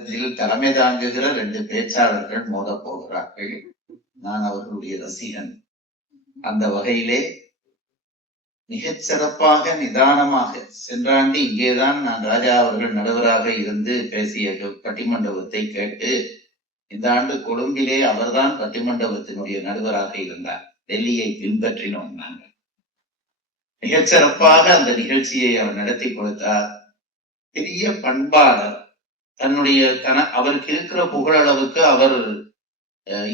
நாடகத்தில் தலைமை தாங்குகிற 2 பேச்சாளர்கள் மோதப் போகிறார்கள். நான் அவர்களுடைய ரசிகன். அந்த வகையிலே மிகச் சிறப்பாக நிதானமாக சென்றாண்டு இங்கேதான் நான் ராஜா அவர்கள் நடுவராக இருந்து பேசிய பட்டிமண்டபத்தை கேட்டு, இந்த ஆண்டு கொழும்பிலே அவர்தான் பட்டிமண்டபத்தினுடைய நடுவராக இருந்தார். டெல்லியை பின்பற்றினோம் நாங்கள். மிகச் சிறப்பாக அந்த நிகழ்ச்சியை அவர் நடத்தி கொடுத்தார். பெரிய பண்பாளர். தன்னுடைய அவருக்கு இருக்கிற புகழளவுக்கு அவர்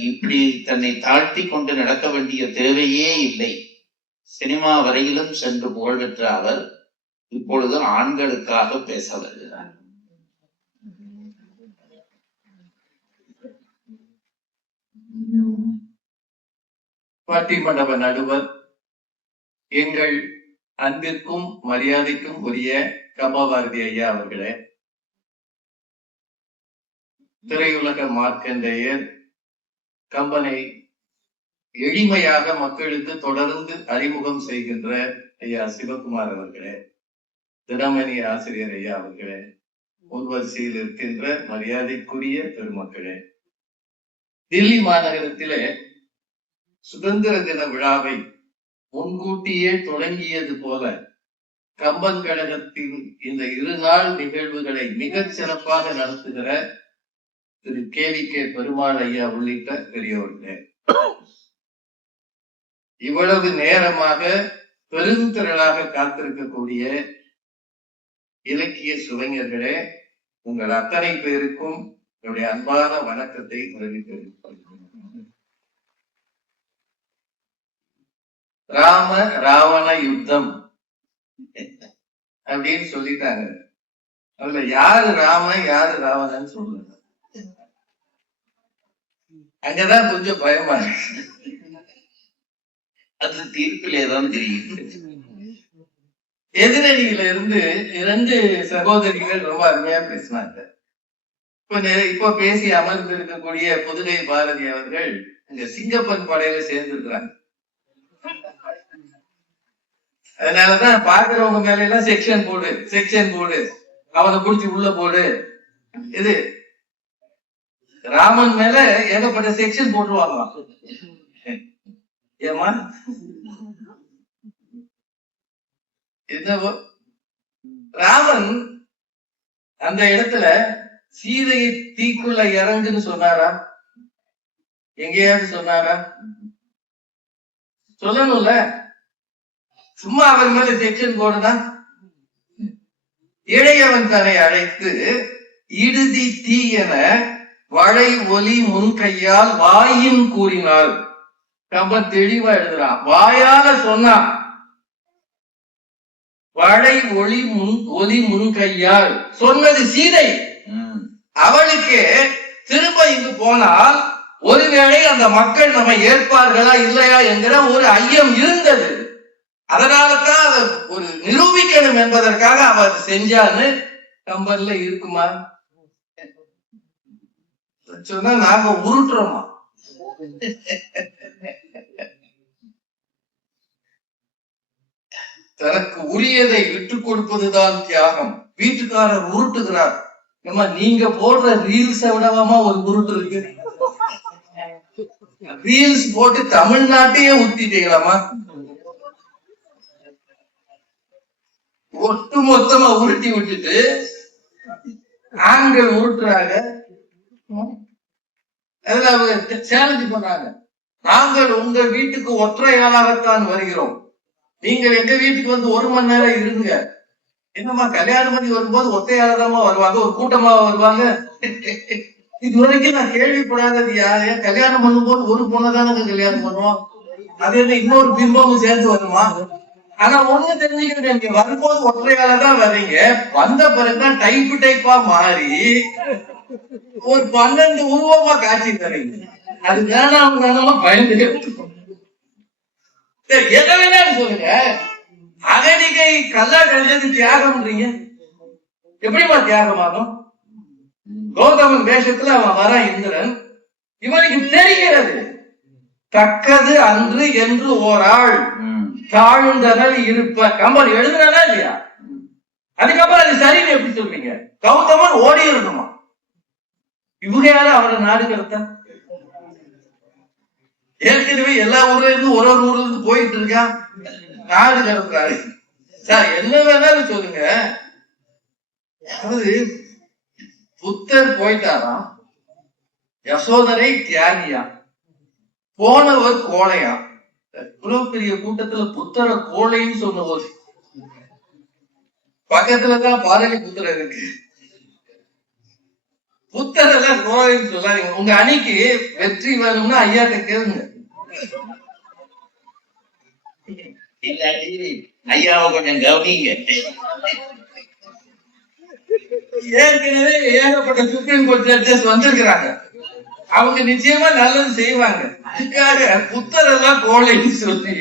இப்படி தன்னை தாழ்த்தி கொண்டு நடக்க வேண்டிய தேவையே இல்லை. சினிமா வரையிலும் சென்று புகழ் பெற்ற அவர் இப்பொழுது ஆண்களுக்காக பேச வருகிறார். பட்டிமண்டப நடுவர், எங்கள் அன்பிற்கும் மரியாதைக்கும் உரிய கபாபாரதி ஐயா அவர்களே, திரையுலக மார்க்கண்டேயர், கம்பனை எளிமையாக மக்களுக்கு தொடர்ந்து அறிமுகம் செய்கின்ற ஐயா சிவகுமார் அவர்களே, தினமணி ஆசிரியர் ஐயா அவர்களே, முன்வரிசையில் இருக்கின்ற மரியாதைக்குரிய பெருமக்களே, தில்லி மாநகரத்திலே சுதந்திர தின விழாவை முன்கூட்டியே தொடங்கியது போல கம்பன் கழகத்தின் இந்த 2 நாள் நிகழ்வுகளை மிகச் சிறப்பாக நடத்துகிற திரு KVK பெருமாள் ஐயா உள்ளிட்ட பெரியோர்களே, இவ்வளவு நேரமாக பெருந்திரளாக காத்திருக்கக்கூடிய இலக்கிய சுவைஞர்களே, உங்கள் அத்தனை பேருக்கும் என்னுடைய அன்பான வணக்கத்தை தெரிவித்திருக்கிறேன். ராம ராவண யுத்தம் அப்படின்னு சொல்லிட்டாங்க. அதுல யாரு ராம யாரு ராவணன்னு சொல்லுங்க. அங்கதான் கொஞ்சம் பயமா இருக்கு. அது தீர்ப்பிலேதான் தெரியும். எதிரணியில இருந்து 2 சகோதரிகள் ரொம்ப அருமையா பேசினாங்க. இப்ப பேசி அமர்ந்து இருக்கக்கூடிய புதுகை பாரதி அவர்கள் இங்க சிங்கப்பன் படையில சேர்ந்துருக்கிறாங்க. அதனாலதான் பாக்குறவங்க மேல எல்லாம் செக்ஷன் போடு அவனை புடிச்சு உள்ள போடு. இது ராமன் மேல ஏகப்பட்ட செக்ஷன் போட்டுருவாங்க. ஏமா என்னவோ ராமன் அந்த இடத்துல சீதையை தீக்குள்ள இறங்குன்னு சொன்னாரா? எங்கேயாவது சொன்னாரா? சொல்லணும்ல. சும்மா அவர் மேல செக்ஷன் போடுதான். இளையவன் தன்னை அழைத்து இறுதி தீ என வளை ஒலி முன் கையால் வாயின் கூறினாள். கம்பன் தெளிவா எழுதுறான். வாயால சொன்னான். வளை ஒலி முன் கையால் சொன்னது சீதை. அவளுக்கு திரும்ப இங்கு போனால் ஒருவேளை அந்த மக்கள் நம்ம ஏற்பார்களா இல்லையா என்கிற ஒரு ஐயம் இருந்தது. அதனாலதான் அதை ஒரு நிரூபிக்கணும் என்பதற்காக அவர் செஞ்சான்னு கம்பன்ல இருக்குமா? சொன்னா நாங்க உருட்டுறோமா? தனக்கு உரியதை விட்டுக் கொடுப்பதுதான் தியாகம். வீட்டுக்காரர் உருட்டுகிறார். நீங்க போடுற ரீல்ஸ விடவாமா ஒரு உருட்டு இருக்கு? ரீல்ஸ் போட்டு தமிழ்நாட்டையே ஊத்திட்டீங்களாமா? ஒட்டு மொத்தமா உருட்டி விட்டுட்டு ஆண்கள் உருட்டுறாங்க. அதுல அவங்க சேலஞ்ச் பண்றாங்க. நாங்கள் உங்க வீட்டுக்கு ஒற்றையாளாகத்தான் வருகிறோம். நீங்கள் எங்க வீட்டுக்கு வந்து 1 மணி நேரம் இருங்க. என்னம்மா கல்யாணம் பண்ணி வரும்போது ஒத்தையாளதாமா வருவாங்க, ஒரு கூட்டமா வருவாங்க? இது வரைக்கும் நான் கேள்விப்படாதது யாரு? கல்யாணம் பண்ணும்போது ஒரு பொண்ணதானங்க கல்யாணம் பண்ணுவோம். அது என்ன இன்னொரு பிம்பமும் சேர்ந்து வருமா? ஆனா ஒண்ணு தெரிஞ்சுக்கிட்டு, நீங்க வரும்போது ஒற்றையாலதான் வர்றீங்க. வந்த பிறகுதான் டைப்பா மாறி ஒரு 12 உருவமா காட்சி தரீங்க. அது வேணாம் பயந்து எதை வேணாலும் சொல்லுங்க. அகதிகை கல்லா கழிஞ்சது தியாகம்ன்றீங்க. எப்படிமா தியாகமாகும்? கௌதமன் வேஷத்துல அவன் வர இந்திரன். இவனுக்கு தெரிகிறது தக்கது அன்று என்று ஓராள் தாழ்ந்தனல் இருப்ப. கம்பன் எழுதுனா இல்லையா? அதுக்கப்புறம் அது சரின்னு எப்படி சொல்வீங்க? கௌதமன் ஓடி இருக்கணுமா? இவங்க யாரும் அவரை நாடு கடத்த? ஏற்கனவே எல்லா ஊர்ல இருந்து ஒரு ஊர்ல இருந்து போயிட்டு இருக்கா, நாடு கடத்துறாரு. சார் என்ன வேணாலும் சொல்லுங்க. அதாவது புத்தர் போயிட்டாராம், யசோதரை தியாகியா, போனவர் கோழையா. இவ்வளவு பெரிய கூட்டத்துல புத்தர கோழைன்னு சொன்ன போது பக்கத்துலதான் பாரதிபுத்திரர் இருக்கு. புத்தர் எல்லாம் கோழைன்னு சொல்லாதீங்க. உங்க அணிக்கு வெற்றி வேணும்னா ஐயாட்ட கேளுங்க. இல்லாட்டி ஐயாவை கொஞ்சம் கவனிங்க. ஏற்கனவே ஏகப்பட்ட சுப்ரீம் கோர்ட் ஜட்ஜஸ் வந்திருக்கிறாங்க, அவங்க நிச்சயமா நல்லது செய்வாங்க. அதுக்காக புத்தர் எல்லாம் கோழைன்னு சொல்லி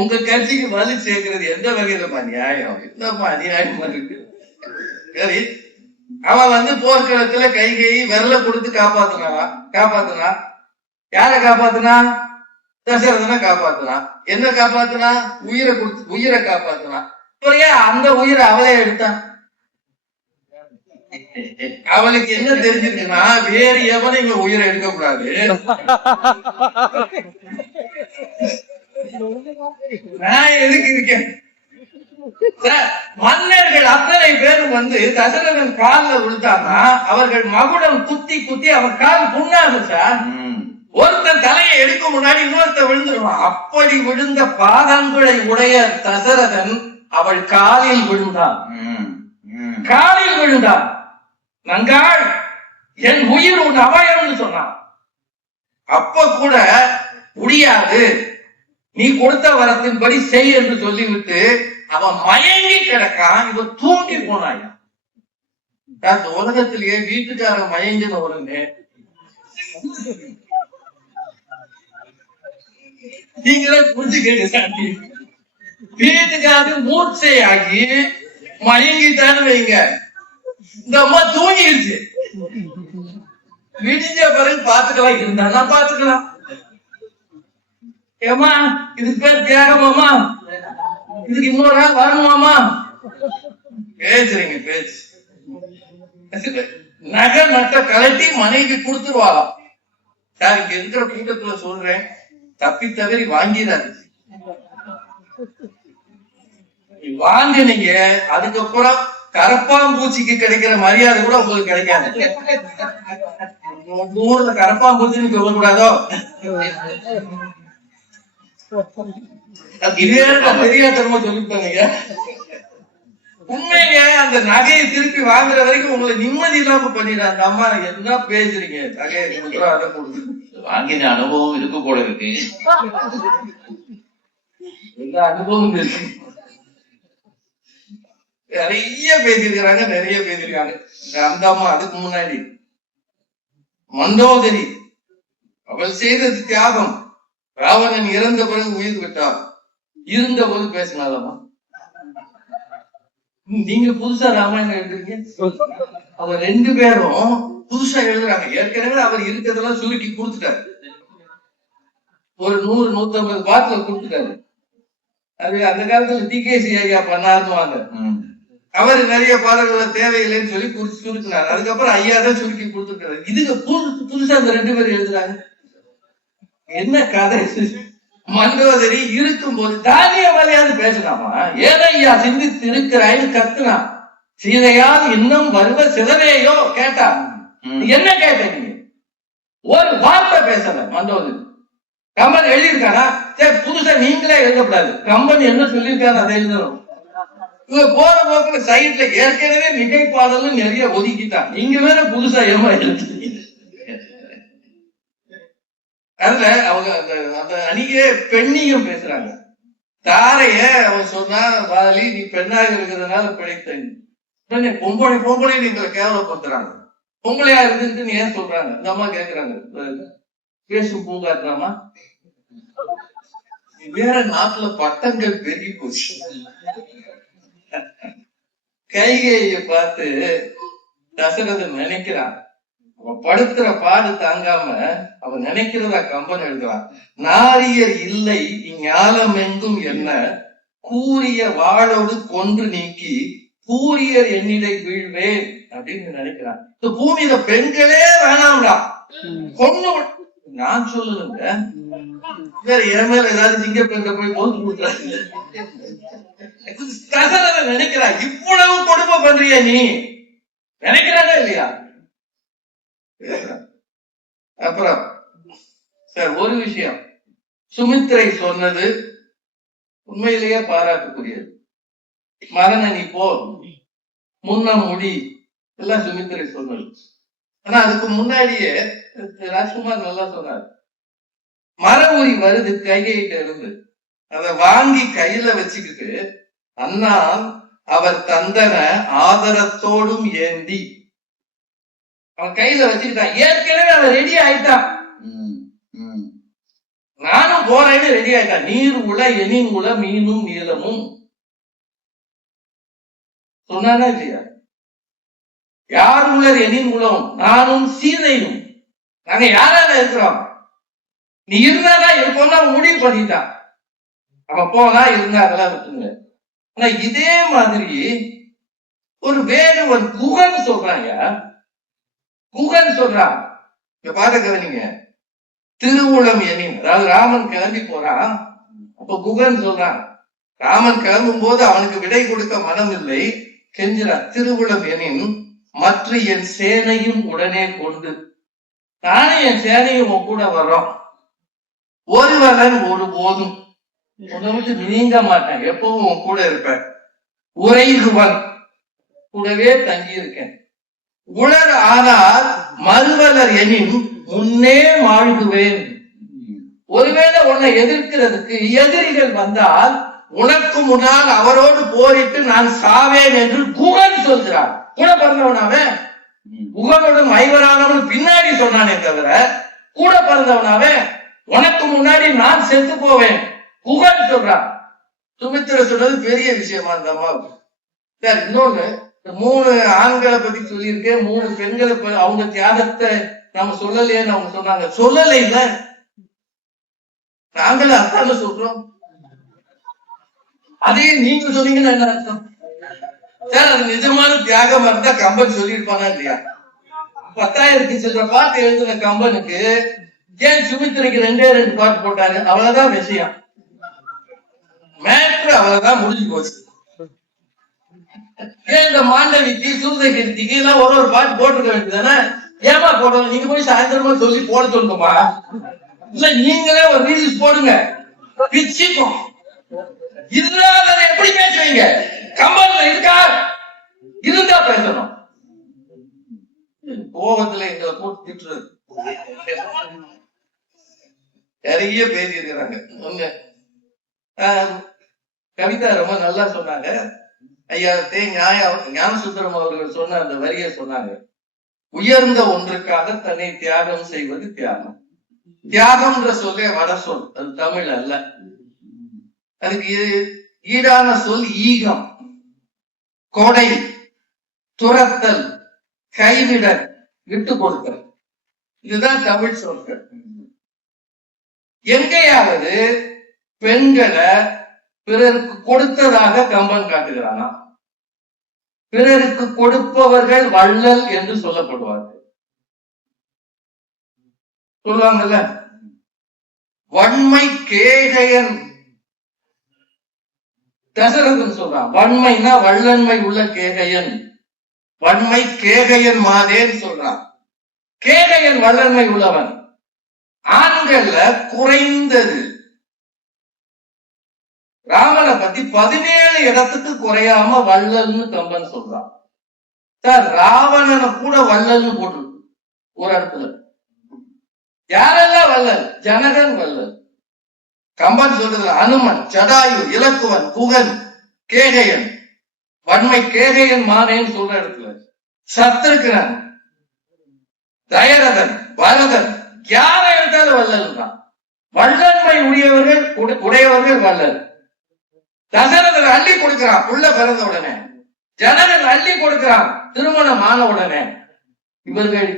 உங்க கட்சிக்கு வலி சேர்க்கிறது எந்த வகையிலமா நியாயம்? என்னமா அநியாயமா இருக்கு? சரி, அவன் போர்க்களத்துல கைகை விரல கொடுத்து காப்பாத்துனா. யார காப்பாத்துனா? தசரதனை காப்பாத்துனா. என்ன காப்பாத்துனா? உயிரை கொடுத்து உயிரை காப்பாத்துனா. அந்த உயிரை அவளே எடுத்தான். அவளுக்கு என்ன தெரிஞ்சிருக்குன்னா, வேறு எவனை இவங்க உயிரை எடுக்க கூடாது, நான் எதுக்கு இருக்கேன். மன்னர்கள் அத்தனை பேரும் தசரதன் காலில் விழுந்தாங்கன்னா அவர்கள் மகுடம் குத்தி குத்தி அவன் கால் புண்ணாது சார். ஒருத்தன் தலையை எடுக்க முன்னாடி இன்னொருத்தன் விழுந்துருவான். அப்படி விழுந்த பாதங்களை உடைய தசரதன் அவள் காலில் விழுந்தான். காலில் விழுந்தான். நங்காள், என் உயிர் உன் அபயம்னு சொன்னான். அப்ப கூட முடியாது, நீ கொடுத்த வரத்தின்படி செய் என்று சொல்லிவிட்டு அவன் மயங்கி கிடக்கான். இவன் தூங்கி போனாயா? உலகத்திலேயே வீட்டுக்காரன் மயங்கின உடனே நீங்களே புரிஞ்சுக்க, வீட்டுக்காரரு மூர்ச்சையாகி மயங்கிட்டான்னு வைங்க, இந்த அம்மா தூங்கிடுச்சு. விடிஞ்ச பிறகு பாத்துக்கலாம், இருந்தா பாத்துக்கலாம். ஏமா இதுக்கு பேர் தியாகமாமா, இதுக்கு இன்னொரு நாள் வரணுமாமா? பேசுறீங்க பேச்சு. நகை நட்ட கலட்டி மனைவி கொடுத்துருவாளாம். சார், இங்க இருக்கிற கூட்டத்துல சொல்றேன், தப்பி தவறி வாங்கிடாது. வாங்கினீங்க, அதுக்கப்புறம் கரப்பாம்பூச்சிக்கு கிடைக்கிற மரியாதை கூட உங்களுக்கு கிடைக்காது. ஊர்ல கரப்பாம்பூச்சின்னு சொல்லக்கூடாதோ? தெரியாதமா சொல்லிட்டாங்க. உண்மைங்க, அந்த நகையை திருப்பி வாங்குற வரைக்கும் உங்களை நிம்மதி இல்லாம பண்ணிடுறாங்க. அம்மா என்ன பேசுறீங்க, நகையை அதை கொடுத்து வாங்கின அனுபவம் இருக்கு போல இருக்கு. எல்லா அனுபவம் இருக்கு. நிறைய பேசியிருக்காங்க. அந்த அம்மா அதுக்கு முன்னாடி மண்டோதரி, அவள் செய்தது தியாகம். ராவணன் இறந்த பிறகு உயிர் விட்டார், இருந்த போது பேசினாலம்மா. நீங்க புதுசா ராமாயணம் எழுதுறீங்க, அவங்க 2 பேரும் புதுசா எழுதுறாங்க. ஏற்கனவே அவர் இருக்கிறதெல்லாம் சுருக்கி கொடுத்துட்டாரு, ஒரு 100-150 பாட்டுல கொடுத்துட்டாரு. அது அந்த காலத்துல டிகேசி ஐயா பண்ணாருவாங்க. அவர் நிறைய பாடல்களை தேவையில்லைன்னு சொல்லி சுருக்கினார். அதுக்கப்புறம் ஐயா தான் சுருக்கி கொடுத்துருக்காரு. இதுக்கு புதுசா அந்த 2 பேர் எழுதுறாங்க. என்ன கதை? மண்டோதரி இருக்கும் போது தானிய மலையாவது பேசலாமா? ஏனையா சிந்தித்து இருக்கிறாய் கத்துனா, சீதையால் இன்னும் வருவ சிதறையோ கேட்டா. என்ன கேட்டீங்க? ஒரு வார்த்தை பேசல மண்டோதரி. கம்பன் எழுதியிருக்கானா? சரி, புதுசா நீங்களே எழுதக்கூடாது, கம்பன் என்ன சொல்லியிருக்காரு அதை எழுதணும். இவங்க போற போக்குல சைட்ல ஏற்கனவே மிகை பாடலும் நிறைய ஒதுக்கிட்டான், நீங்க வேற புதுசா ஏமா எழுதுறீங்க. அதுல அவங்க அந்த அணியே பெண்ணியம் பேசுறாங்க. தாரைய அவன் சொன்னா, வாலி நீ பெண்ணாக இருக்கிறதுனால பிழைத்த பொம்பளை நீங்களை கேவலப்படுத்துறாங்க. பொம்பளையா இருக்குன்னு ஏன் சொல்றாங்க? இந்த அம்மா கேக்குறாங்க, பேசும் பூங்காட்டுறாமா? வேற நாட்டுல பட்டங்கள் பெருகி போச்சு. கைகையை பார்த்து தசரதன் நினைக்கிறான், அவன் படுத்துற பாடு தாங்காம அவன் நினைக்கிறதா கம்பன் எழுதுறான். நாரியர் இல்லை இஞ்ஞாலம் எங்கும் என்ன, கூறிய வாழோடு கொன்று நீக்கி கூரியர் என்னிடை வீழ்வே அப்படின்னு நினைக்கிறான். இந்த பூமியில பெண்களே வேணாம்டா, கொண்டு நான் சொல்லுங்க. என் மேல ஏதாவது சிங்க பெண்க போய் பொழுது கொடுக்குறாங்க. தசரதன் நினைக்கிறான், இவ்வளவு கொடுமை பண்றிய நீ, நினைக்கிறானே இல்லையா? அப்புறம் சார் ஒரு விஷயம், சுமித்ரை சொன்னது உண்மையிலேயே பாராட்டுக்குரியது. மரண நீ போ, முன்ன முடி, எல்லாம் சுமித்ரை சொன்னது. ஆனா அதுக்கு முன்னாடியே ராஜ்குமார் நல்லா சொன்னார். மர உரி வருது கைகிட்ட இருந்து, அத வாங்கி கையில வச்சுக்கிட்டு அண்ணா அவர் தந்தன ஆதரத்தோடும் ஏந்தி அவன் கையில வச்சுக்கிட்டான். ஏற்கனவே அவன் ரெடி ஆயிட்டான், நானும் போறேன்னு ரெடி ஆயிட்டான். நீர் உல எனின் உல மீனும் நீளமும் சொன்னானா இல்லையா? யார் உலர் எனின் உலகம், நானும் சீதையும், நாங்க யாரால இருக்கிறோம், நீ இருந்தாதான் இருப்போம்னா முடிவு பண்ணிட்டான். அவன் போனா இருந்தாங்களா விட்டுங்க. ஆனா இதே மாதிரி ஒரு வேடுவன் குகன் சொல்றாங்க, குகன் சொல்றான். இங்க பாருங்க நீங்க, திருவுளம் எனின், அதாவது ராமன் கிளம்பி போறான். அப்ப குகன் சொல்றான், ராமன் கிளம்பும் போது அவனுக்கு விடை கொடுக்க மனம் இல்லை, கெஞ்சிறான். திருவுளம் எனின் மற்ற என் சேனையும் உடனே கொண்டு, நானும் என் சேனையும் உன் கூட வர்றோம், ஒருவன் ஒரு போதும் உன்னை விட்டு நீங்க மாட்டேன், எப்பவும் உன் கூட இருப்பேன், உறைகுவன் கூடவே தங்கி இருக்கேன், உலர் ஆனால் மறுவலர் எனின் முன்னே வாழ்குவேன். ஒருவேளை உன்னை எதிர்க்கிறதுக்கு எதிரிகள் வந்தால் உனக்கு முன்னால் அவரோடு போரிட்டு நான் சாவேன் என்று குகன் சொல்கிறான். கூட பிறந்தவனாவே, குகனோட ஐவரானவன் பின்னாடி சொன்னானே தவிர கூட பிறந்தவனாவே உனக்கு முன்னாடி நான் செத்து போவேன் குகன் சொல்றான். சுமித்திர சொன்னது பெரிய விஷயமா இந்த அம்மாவுக்கு. சார் இன்னொன்னு, 3 ஆண்களை பத்தி சொல்லியிருக்கேன், 3 பெண்களை அவங்க தியாகத்தை நம்ம சொல்லலையேன்னு அவங்க சொன்னாங்க. சொல்லலை இல்ல, நாங்களும் அத்தான சொல்றோம். அதே நீங்க சொன்னீங்கன்னு என்ன அர்த்தம் சார்? அது நிஜமான தியாகமா இருந்தா கம்பன் சொல்லியிருப்பானா இல்லையா? 10,000 சில்லற பாட்டு எழுதின கம்பனுக்கு ஏன் சுமித்திரைக்கு 2 பாட்டு போட்டாரு? அவ்வளவுதான் விஷயம், மேட்ரு அவ்வளவுதான், முடிஞ்சு போச்சு. ஏன் இந்த மாண்டவிக்கு சூர்தகிருத்திக்கு எல்லாம் ஒரு பாட்டு போட்டுருக்க வேண்டியதானே? ஏமா போடணும்? நீங்க போய் சாயந்தரமா சொல்லி போட சொல்லுமா? இல்ல நீங்களே ஒரு ரீல்ஸ் போடுங்க, பிச்சுக்கும். இல்லாத எப்படி பேசுவீங்க? கம்பன்ல இருக்கா? இருந்தா பேசணும். கோபத்துல எங்களை போட்டு திட்டுறது நிறைய பேசி இருக்கிறாங்க. ஒண்ணு கவிதா ரொம்ப நல்லா சொன்னாங்க. ஐயா ஞானசுந்தரம் அவர்கள் சொன்ன அந்த வரியை சொன்னாங்க, உயர்ந்த ஒன்றுக்காக தன்னை தியாகம் செய்வது தியாகம். தியாகம்ன்ற சொல்லே வட சொல், அது தமிழ் அல்ல. அதுக்கு ஈடான சொல் ஈகம், கொடை, துரத்தல், கைவிடல், விட்டு கொடுத்தல். இதுதான் தமிழ் சொற்கள். எங்கேயாவது பெண்களை பிறருக்கு கொடுத்ததாக கம்பன் காட்டுகிறானா? பிறருக்கு கொடுப்பவர்கள் வள்ளல் என்று சொல்லப்படுவார்கள். சொல்லுவாங்கல்ல, வன்மை கேகையன் தசரதன் சொல்றான். வன்மைனா வள்ளன்மை உள்ள கேகையன், வன்மை கேகையன் மாதேன்னு சொல்றான். கேகையன் வள்ளன்மை உள்ளவன். ஆண்கள்ல குறைந்தது ராமனை பத்தி 17 இடத்துக்கு குறையாம வள்ளல்னு கம்பன் சொல்றான். சார் ராவணனை கூட வள்ளல்னு போட்டு ஒரு இடத்துல. யாரெல்லாம் வள்ளல்? ஜனகன் வள்ளல். கம்பன் சொல்றது அனுமன், ஜடாயு, இலக்குவன், குகன், கேகையன், வன்மை கேகையன் மானேன்னு சொல்ற இடத்துல சத்ருக்னன், தயரதன், பரதன், யாரை எடுத்தாலும் வள்ளல் தான். வள்ளன்மை உடையவர்கள் வள்ளல். தசரதன் அள்ளி கொடுக்கிறான் உள்ள பிறந்த உடனே, ஜனகன் அள்ளி கொடுக்கிறான் திருமணம் ஆன உடனே. இவர்கள்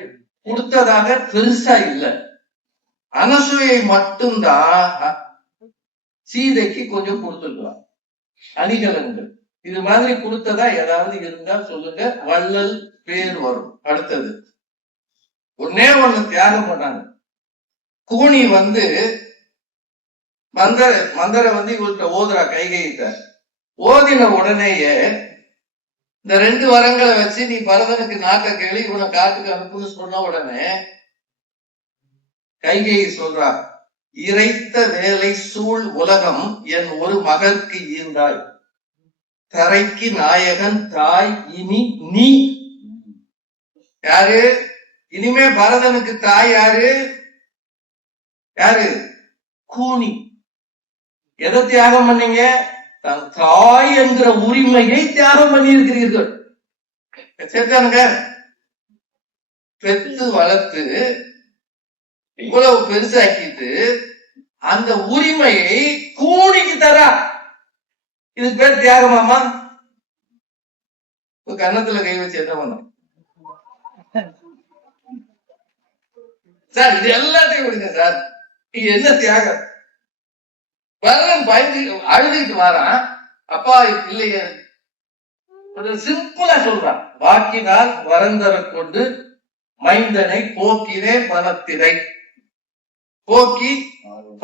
கொடுத்ததாக பெருசா இல்ல. அனசூயை மட்டும்தான் சீதைக்கு கொஞ்சம் கொடுத்துருக்கலாம், அணிகலன்கள். இது மாதிரி கொடுத்ததா ஏதாவது இருந்தா சொல்லுங்க. வள்ளல் பேர் வரும். அடுத்தது ஒன்னே ஒண்ணு தியாகம் பண்ணாங்க. கூனி மந்தர இவள்கிட்ட ஓதுறா கைகையிட்ட. ஓதின உடனேயே இந்த 2 வரங்களை வச்சு நீ பரதனுக்கு நாட்டை கேளு, இவனை காட்டுக்கு அனுப்புன்னு சொன்ன உடனே கைகையை சொல்றா, இறைத்த வேலை சூழ் உலகம் என் ஒரு மகற்கு ஈந்தாய், தரைக்கு நாயகன் தாய் இனி நீ. யாரு இனிமே பரதனுக்கு தாய்? யாரு? கூனி. எதை தியாகம் பண்ணீங்க? தன் தாய் என்கிற உரிமையை தியாகம் பண்ணி இருக்கிறீர்கள். சேர்த்தானுங்க. பெத்து வளர்த்து இவ்வளவு பெருசாக்கிட்டு அந்த உரிமையை கூனிக்கு தரா. இதுக்கு பேர் தியாகமாமா? கன்னத்துல கை வச்சு என்ன பண்ண சார்? இது எல்லாத்தையும் விடுங்க சார். இது என்ன தியாகம்? பரதன் பயந்து அழுதுகிட்டு வாரான், அப்பா இல்லையே. சிம்பிளா சொல்றான், வாக்கினால் வரந்தர கொண்டு மைந்தனை போக்கினேன் மனத்திரை, போக்கி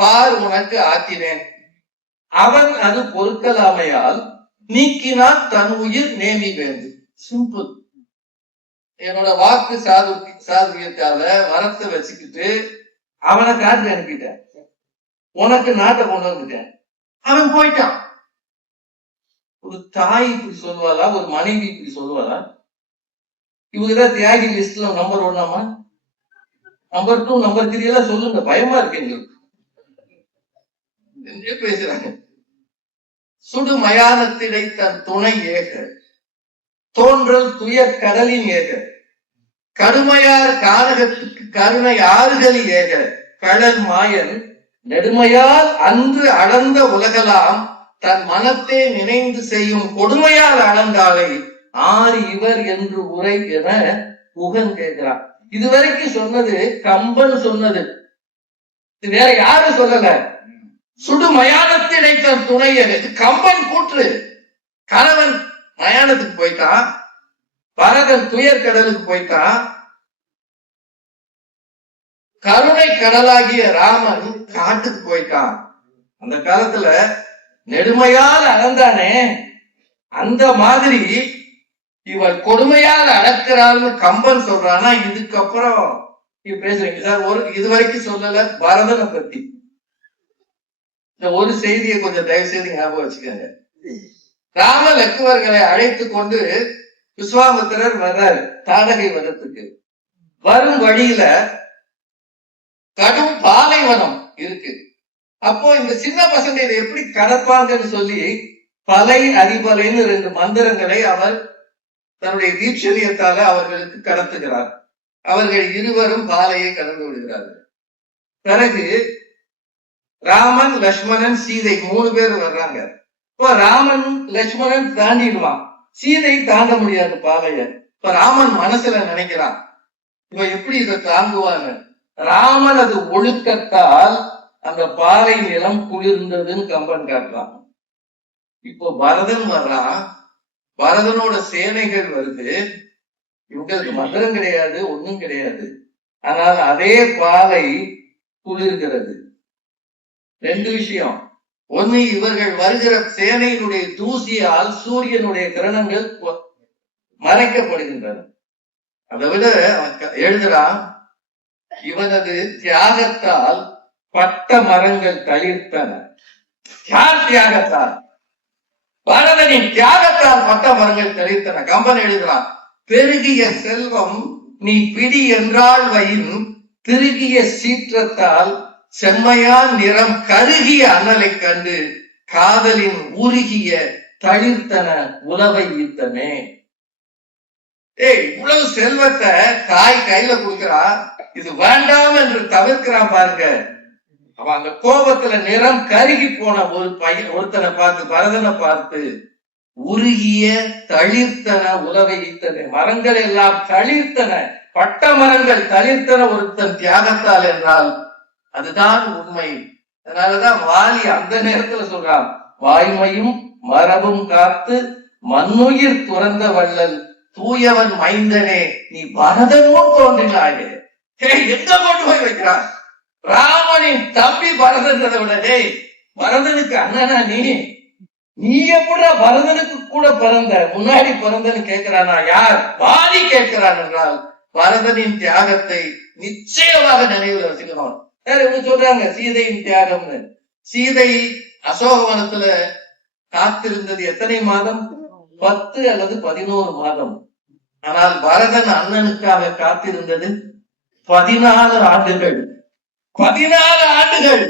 பார் உனக்கு ஆக்கினேன், அவன் அது பொறுக்கலாமையால் நீக்கினான் தன் உயிர் நேமி வேண்டு. சிம்பிள். என்னோட வாக்கு சாதுரியத்தால வரத்தை வச்சுக்கிட்டு அவனை காட்டு அனுப்பிட்டேன், உனக்கு நாட்டை கொண்டு வந்துட்டேன், அவன் போயிட்டான். ஒரு தாய் இப்படி சொல்லுவாளா? ஒரு மனைவி இப்படி சொல்லுவாளா? இவங்கதான் தியாகி லிஸ்ட்ல நம்பர் 1, நம்பர் 2, நம்பர் 3 எல்லாம் சொல்லுங்க, பயமா இருக்கு எங்களுக்கு. பேசுறாங்க. சுடு மயானத்திடை தன் துணை ஏக, தோன்றல் துயர் கடலின் ஏக, கடுமையார் காரகத்துக்கு கருணை ஆறுகளி ஏக, கடல் மாயன் நெடுமையால் அன்று அளந்த உலகலாம் தன் மனத்தே நினைந்து செய்யும் கொடுமையால் அளந்தாலை ஆறு இவர் என்று உரை என புகன் கேட்கிறான். இதுவரைக்கும் சொன்னது கம்பன் சொன்னது, இது வேற யாரும் சொல்லல. சுடு மயானத்திடை தன் துணை ஏக, இது கம்பன் கூற்று. கணவன் மயானத்துக்கு போயிட்டான், பரதன் துயர் கடலுக்கு போயிட்டான், கருணை கடலாகிய ராமன் காட்டுக்கு போயிட்டான். அந்த காலத்துல நெடுமையால் அளந்தானே, அந்த மாதிரி இவன் கொடுமையால் அளக்கிறான்னு கம்பன் சொல்றானா. இதுக்கப்புறம் பேசுறீங்க சார். இதுவரைக்கும் சொல்லல பரதனை பத்தி. இந்த ஒரு செய்தியை கொஞ்சம் தயவு செய்து ஞாபகம் வச்சுக்கோங்க. ராம லக்குவர்களை அழைத்து கொண்டு விஸ்வாமித்திரர் வர்றாரு தாடகை வனத்துக்கு. வரும் வழியில கடும் பாலைவனம் இருக்கு. அப்போ இந்த சின்ன பசங்க இதை எப்படி கடப்பாங்கன்னு சொல்லி பலை அதிபலைன்னு 2 மந்திரங்களை அவர் தன்னுடைய தீட்சணியத்தால அவர்களுக்கு கடத்துகிறார். அவர்கள் இருவரும் பாலையை கடந்து விடுகிறார்கள். பிறகு ராமன், லட்சுமணன், சீதை 3 பேர் வர்றாங்க. இப்ப ராமன் லட்சுமணன் தாண்டிடுவான், சீதை தாண்ட முடியாது பாலைய. இப்ப ராமன் மனசுல நினைக்கிறான், இவன் எப்படி இதை தாங்குவான்னு. ராமன் அது ஒழுக்கத்தால் அந்த பாறை நிலம் குளிர்ந்ததுன்னு கம்பன் காட்டலாம். இப்போ பரதன் வர்றான், பரதனோட சேனைகள் வருது. இவங்களுக்கு மந்திரம் கிடையாது, ஒண்ணும் கிடையாது. ஆனால் அதே பாறை குளிர்கிறது. 2 விஷயம். ஒண்ணு, இவர்கள் வருகிற சேனையினுடைய தூசியால் சூரியனுடைய கிரணங்கள் மறைக்கப்படுகின்றன. அதை விட எழுதுறான், இவனது தியாகத்தால் பட்ட மரங்கள் தளிர்த்தன. யார் தியாகத்தால்? பரதனின் தியாகத்தால் பட்ட மரங்கள் தளிர்த்தன. கம்பன் எழுதுறான், பெருகிய செல்வம் நீ பிடி என்றால் வயின் திருகிய சீற்றத்தால் செம்மையான் நிறம் கருகிய அனலை கண்டு காதலின் உருகிய தளிர்த்தன உலவை ஈத்தனே. இவ்வளவு செல்வத்தை தாய் கையில கொடுக்கிறா, இது வேண்டாம் என்று தவிர்க்கிறான் பாருங்க. அவன் அந்த கோபத்துல நிறம் கருகி போன ஒருத்தனை பார்த்து, பரதனை பார்த்து, உருகிய தளிர்த்தன உலவை ஈத்தன, மரங்கள் எல்லாம் தளிர்த்தன, பட்ட மரங்கள் தளிர்த்தன ஒருத்தன் தியாகத்தால் என்றால் அதுதான் உண்மை. அதனாலதான் வாலி அந்த நேரத்துல சொல்றான், வாய்மையும் மரபும் காத்து மண்ணுயிர் துறந்த வள்ளல் தூயவன் மைந்தனே நீ பரதனும் தோன்றினாயே. எங்க கொண்டு போய் வைக்கிறான்? ராமனின் தம்பி பரதன்றதை விட, பரதனுக்கு அண்ணனா நீ எப்படா பரதனுக்கு கூட பிறந்த, முன்னாடி பிறந்தன்னு கேட்கிறானா? யார்? வாலி கேட்கிறான் என்றால் பரதனின் தியாகத்தை நிச்சயமாக நினைவில் வச்சுக்கணும். இவங்க சொல்றாங்க சீதையின் தியாகம்னு. சீதை அசோகவனத்துல காத்திருந்தது எத்தனை மாதம்? 10 அல்லது 11 மாதம். ஆனால் பரதன் அண்ணனுக்காக காத்திருந்தது 14 ஆண்டுகள். 14 ஆண்டுகள்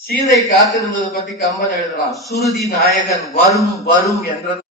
சீதை காத்திருந்ததை பத்தி கம்பன் எழுதுறான். சுருதி நாயகன் வரும் வரும் என்ற